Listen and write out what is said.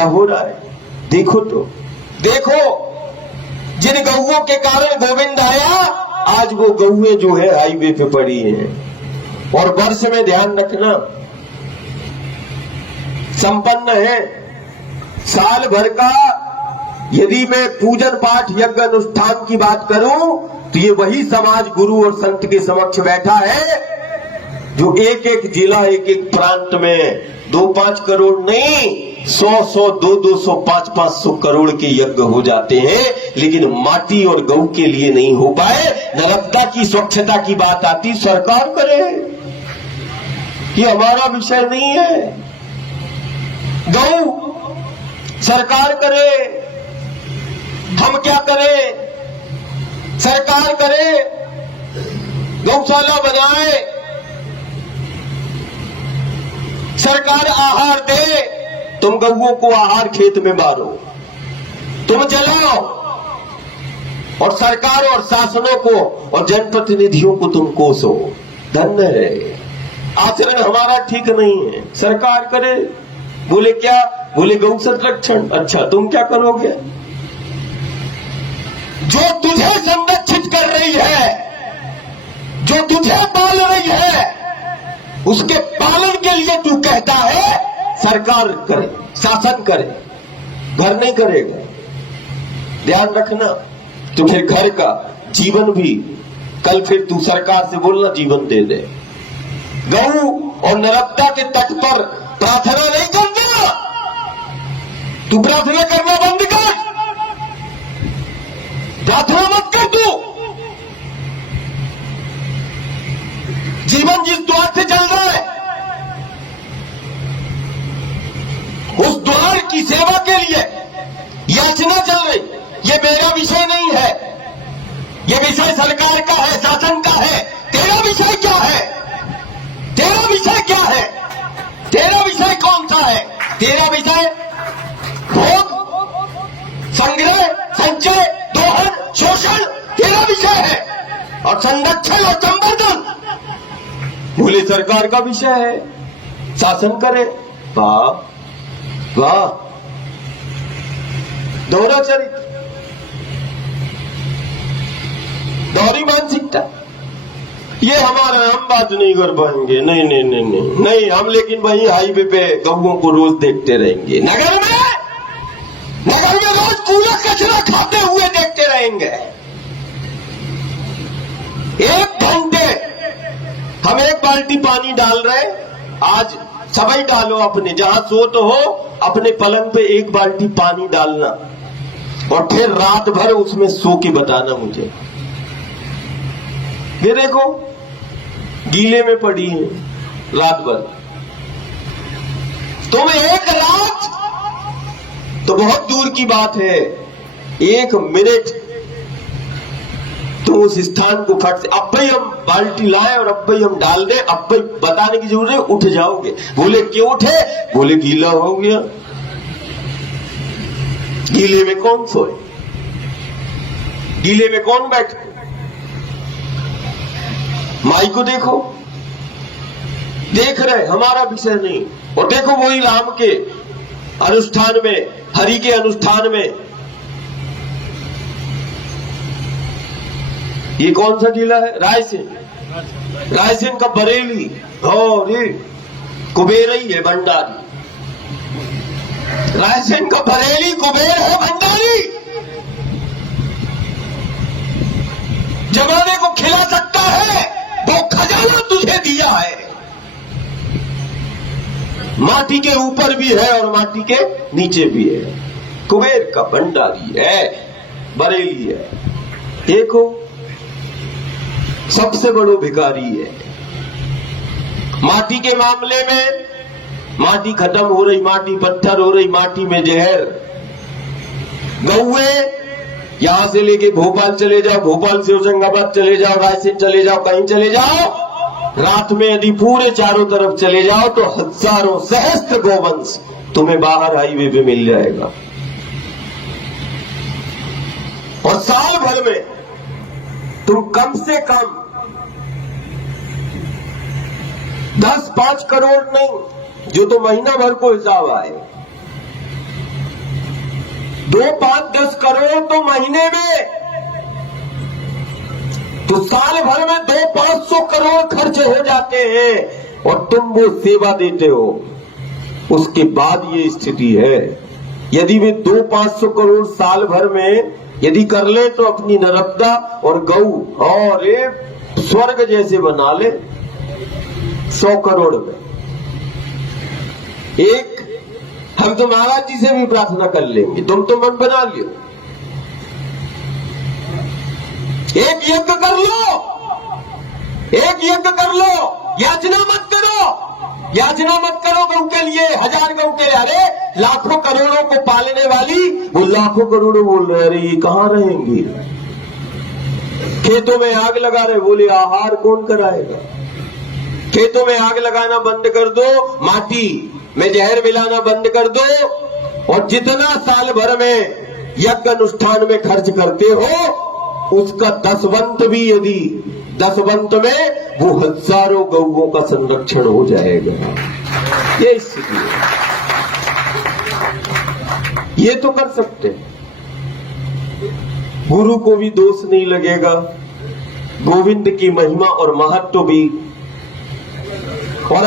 क्या हो रहा है देखो तो, देखो जिन गौओं के कारण गोविंद आया, आज वो गौएं जो है हाईवे पे पड़ी हैं। और वर्ष में ध्यान रखना, संपन्न है साल भर का। यदि मैं पूजन पाठ यज्ञ अनुष्ठान की बात करूं तो ये वही समाज गुरु और संत के समक्ष बैठा है जो एक एक जिला एक एक प्रांत में 2-5 करोड़ नहीं, 100-100, 200-200, 500-500 करोड़ के यज्ञ हो जाते हैं, लेकिन माटी और गौ के लिए नहीं हो पाए। नर्मदा की स्वच्छता की बात आती, सरकार करे, ये हमारा विषय नहीं है। गौ सरकार करे, हम क्या करें? सरकार करे, गौशाला बनाए, सरकार आहार दे, तुम गौओं को आहार खेत में मारो, तुम जलाओ, और सरकार और शासनों को और जनप्रतिनिधियों को तुम कोसो। धन्य है, आचरण हमारा ठीक नहीं है। सरकार करे, बोले क्या? बोले गौ संरक्षण। अच्छा, तुम क्या करोगे? जो तुझे संरक्षित कर रही है, जो तुझे पाल रही है, उसके पालन के लिए तू कहता है सरकार करे, शासन करे, घर नहीं करेगा। ध्यान रखना, तो फिर घर का जीवन भी कल फिर तू सरकार से बोलना जीवन दे दे। गौ और नर्मदा के तट पर प्रार्थना नहीं करना, तू प्रार्थना करना बंद कर, प्रार्थना मत कर तू। जीवन जिस द्वार से चल रहा है, उस द्वार की सेवा के लिए याचना चल रही। ये मेरा विषय नहीं है, ये विषय सरकार का है, शासन का है। तेरा विषय क्या है? तेरा विषय क्या है? तेरा विषय कौन सा है? तेरा विषय भोग, संग्रह, संचय, दोहन, शोषण तेरा विषय है, और संरक्षण और संवर्धन बोले सरकार का विषय है, शासन करे। वाह वाह, दोहरा चरित्र, दोहरी मानसिकता। ये हमारा, हम बात नहीं कर पाएंगे, नहीं नहीं नहीं नहीं नहीं हम, लेकिन वही हाईवे पे गौओं को रोज देखते रहेंगे। नगर में रोज कूड़ा कचरा खाते हुए देखते रहेंगे। 1 घंटे हम 1 बाल्टी पानी डाल रहे, आज सभी डालो, अपने जहां सोत हो अपने पलंग पे 1 बाल्टी पानी डालना, और फिर रात भर उसमें सो के बताना मुझे। ये देखो गीले में पड़ी है रात भर, तुम 1 रात तो बहुत दूर की बात है, 1 मिनट तुम उस स्थान को फट से, अब भाई हम बाल्टी लाए और अब भाई हम डाल दें, अब भाई बताने की जरूरत है, उठ जाओगे। बोले क्यों उठे? बोले गीला हो गया। गीले में कौन सोए? गीले में कौन बैठे? माई को देखो, देख रहे, हमारा विषय नहीं। और देखो वही राम के अनुष्ठान में, हरि के अनुष्ठान में, ये कौन सा जिला है? रायसेन। रायसेन का बरेली, और ये कुबेर ही है, भंडारी। रायसेन का बरेली कुबेर है, भंडारी। जमाने को खिला सकता है वो खजाना तुझे दिया है। माटी के ऊपर भी है और माटी के नीचे भी है। कुबेर का भंडारी है, बरेली है। देखो सबसे बड़ो भिखारी है। माटी के मामले में माटी खत्म हो रही, माटी पत्थर हो रही, माटी में जहर। गौए यहां से लेके भोपाल चले जाओ, भोपाल से होशंगाबाद चले जाओ, रायसेन चले जाओ, कहीं चले जाओ, रात में यदि पूरे चारों तरफ चले जाओ तो हजारों सहस्त्र गोवंश तुम्हें बाहर हाईवे पे मिल जाएगा। और साल भर में तुम कम से कम 10-5 करोड़ नहीं, जो तो महीना भर को हिसाब आए, 2, 5, 10 करोड़ तो महीने में, तो साल भर में 200-500 करोड़ खर्च हो जाते हैं और तुम वो सेवा देते हो। उसके बाद ये स्थिति है। यदि वे 200-500 करोड़ साल भर में यदि कर ले तो अपनी नर्मदा और गऊ और स्वर्ग जैसे बना ले 100 करोड़ में। एक हम तो महाराज जी से भी प्रार्थना कर लेंगे, तुम तो मन बना लियो, एक यज्ञ कर लो, एक यज्ञ कर लो, याचना मत करो, याचना मत करो गौ के लिए, 1000 गौ के लिए। अरे लाखों करोड़ों को पालने वाली वो लाखों करोड़ों बोल रहे, अरे ये कहां रहेंगी? खेतों में आग लगा रहे, बोले आहार कौन कराएगा? खेतों में आग लगाना बंद कर दो, माटी में जहर मिलाना बंद कर दो, और जितना साल भर में यज्ञ अनुष्ठान में खर्च करते हो उसका 10वंत भी, यदि 10वंत में वो हजारों गौओं का संरक्षण हो जाएगा। ये स्थिति है। ये तो कर सकते हैं, गुरु को भी दोष नहीं लगेगा, गोविंद की महिमा और महत्व भी, और